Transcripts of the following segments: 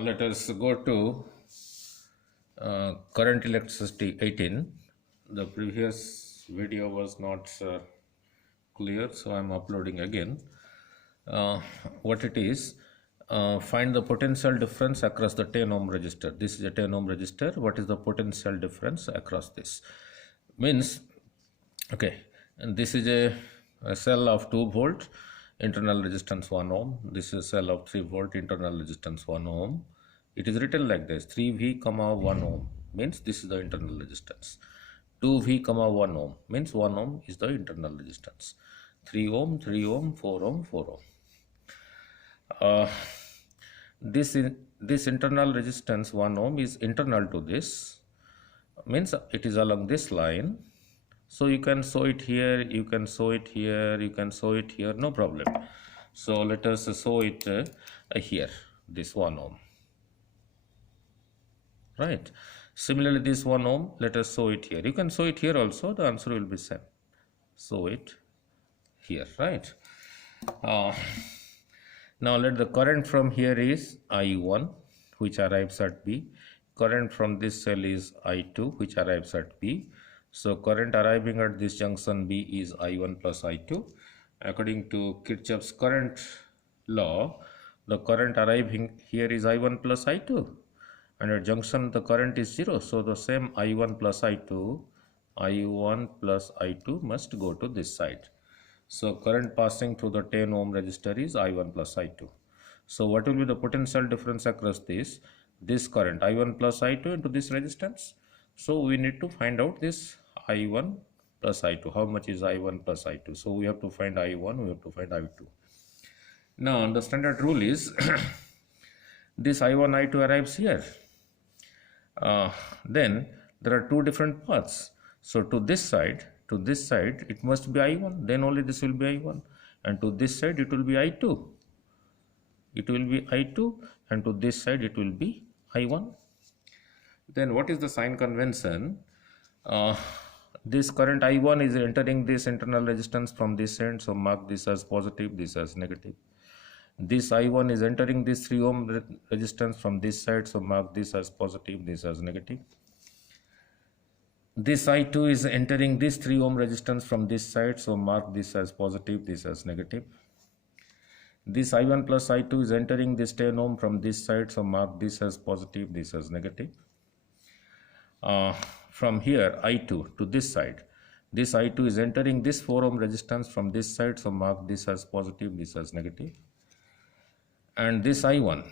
Let us go to current electricity 18. The previous video was not clear, so I am uploading again. What it is, find the potential difference across the 10 ohm resistor. This is a 10 ohm resistor. What is the potential difference across this? Means, okay, and this is a cell of 2 volt, internal resistance 1 ohm. This is a cell of 3 volt, internal resistance 1 ohm. It is written like this: 3V, 1 ohm means this is the internal resistance. 2V, 1 ohm means 1 ohm is the internal resistance. 3 ohm, 3 ohm, 4 ohm, 4 ohm. This internal resistance 1 ohm is internal to this, means it is along this line. So you can show it here, you can show it here, you can show it here, no problem. So let us show it here, this 1 ohm, right? Similarly, this 1 ohm, let us show it here. You can show it here also, the answer will be same. Show it here, right? Now let the current from here is I1, which arrives at B. Current from this cell is I2, which arrives at B. So current arriving at this junction B is I1 plus I2. According to Kirchhoff's current law, the current arriving here is I1 plus I2. And at junction the current is 0. So the same I1 plus I2 must go to this side. So current passing through the 10 ohm resistor is I1 plus I2. So what will be the potential difference across this current I1 plus I2 into this resistance? So we need to find out this I1 plus I2. How much is I1 plus I2? So we have to find I1, we have to find I2. Now the standard rule is this I1, I2 arrives here. Then there are two different paths. So to this side it must be I1, then only this will be I1, and to this side it will be I2. It will be I2, and to this side it will be I1. Then what is the sign convention? This current I1 is entering this internal resistance from this end, so mark this as positive, this as negative. This I1 is entering this 3 ohm resistance from this side, so mark this as positive, this as negative. This I2 is entering this 3 ohm resistance from this side, so mark this as positive, this as negative. This I1 plus I2 is entering this 10 ohm from this side, so mark this as positive, this as negative. From here I2 to this side, this I2 is entering this 4 ohm resistance from this side, so mark this as positive, this as negative. And this I1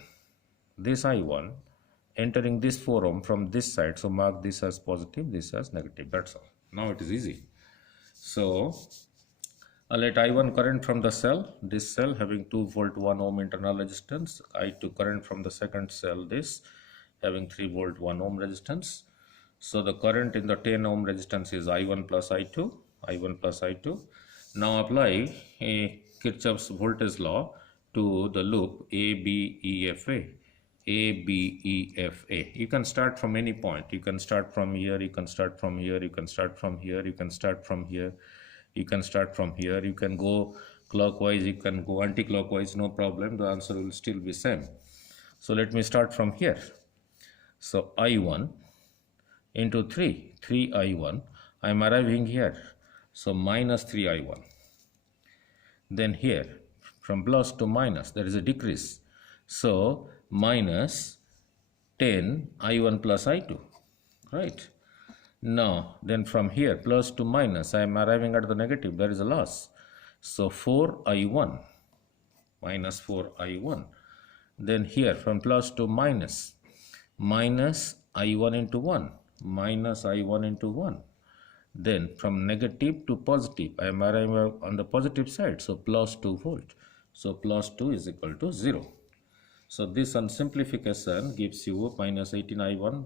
entering this 4 ohm from this side, so mark this as positive, this as negative. That's all. Now it is easy. So let I1 current from the cell, this cell having 2 volt 1 ohm internal resistance, I2 current from the second cell, this having 3 volt 1 ohm resistance. So the current in the 10 ohm resistance is I1 plus I2, I1 plus I2. Now apply a Kirchhoff's voltage law to the loop ABEFA. ABEFA. You can start from any point. You can start from here, you can start from here, you can start from here, you can start from here, you can start from here, you can go clockwise, you can go anti-clockwise, no problem, the answer will still be same. So let me start from here. So I1 into 3I1, I am arriving here, so minus 3I1. Then here from plus to minus there is a decrease, so minus 10 I1 plus I2, right? Now then from here plus to minus I am arriving at the negative, there is a loss, so 4I1 minus 4I1. Then here from plus to minus, minus I1 into 1, minus I1 into 1. Then from negative to positive I am arriving on the positive side, so plus 2 volt. So plus 2 is equal to 0. So this on simplification gives you minus 18I1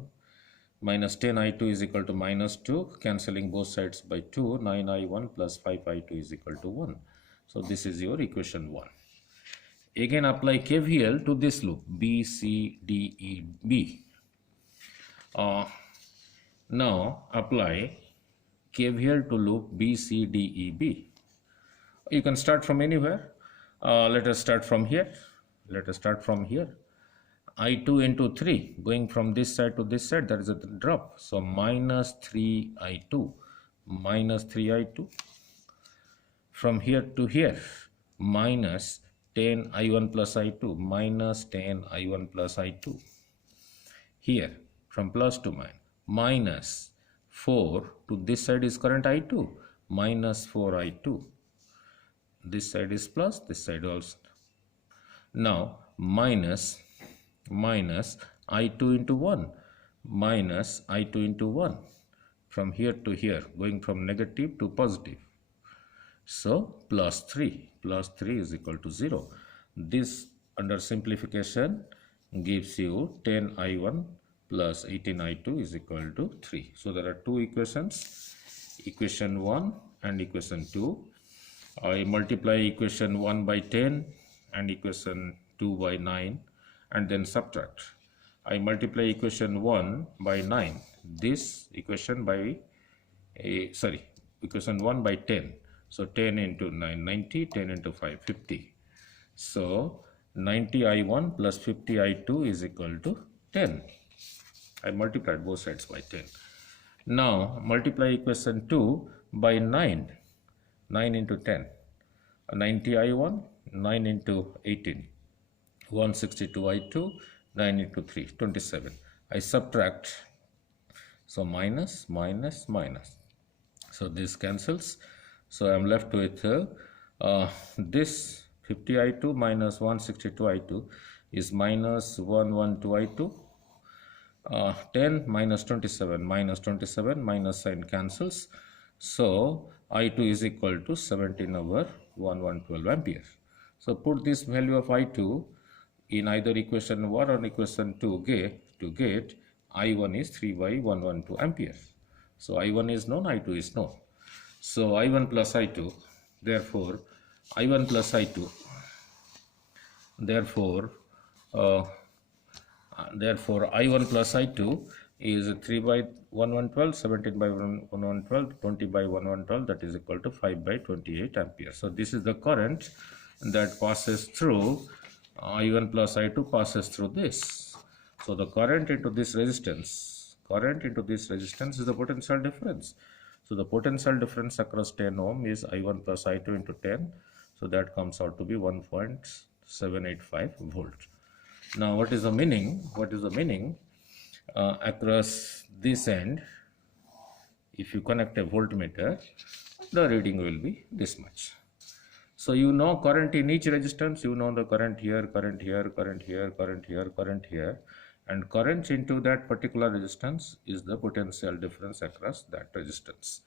minus 10I2 is equal to minus 2, cancelling both sides by 2, 9I1 plus 5I2 is equal to 1. So this is your equation 1. Again apply KVL to this loop B, C, D, E, B. Now apply KVL to loop B, C, D, E, B. You can start from anywhere. Let us start from here. I2 into 3, going from this side to this side, that is a drop. So minus 3I2, minus 3I2. From here to here, minus 10I1 plus I2, minus 10I1 plus I2. Here, from plus to minus 4 to this side is current I2, minus 4I2. This side is plus, this side also. Now, minus I2 into 1, minus I2 into 1. From here to here, going from negative to positive. So, plus 3 is equal to 0. This, under simplification, gives you 10I1 plus 18I2 is equal to 3. So, there are two equations, equation 1 and equation 2. I multiply equation 1 by 10 and equation 2 by 9 and then subtract. I multiply equation 1 by 9, this equation by, equation 1 by 10. So 10 into 9, 90, 10 into 5, 50. So 90I1 plus 50I2 is equal to 10. I multiplied both sides by 10. Now multiply equation 2 by 9. 9 into 10. 90I1, 9 into 18. 162I2, 9 into 3, 27. I subtract. So minus. So this cancels. So I am left with this 50I2 minus 162I2 is minus 112I2. 10 minus 27, minus sign cancels. So I2 is equal to 17 over 1112 ampere. So put this value of I2 in either equation 1 or equation 2 to get I1 is 3 by 112 ampere. So I1 is known, I2 is known. So I1 plus I2, therefore I1 plus I2, therefore I1 plus I2 is 3 by 1112, 17 by 1112, 20 by 1112, that is equal to 5 by 28 ampere. So this is the current that passes through I1 plus I2 passes through this. So the current into this resistance is the potential difference. So the potential difference across 10 ohm is I1 plus I2 into 10. So that comes out to be 1.785 volt. Now what is the meaning? Across this end, if you connect a voltmeter, the reading will be this much. So you know current in each resistance, you know the current here, current here, current here, current here, current here, and current into that particular resistance is the potential difference across that resistance.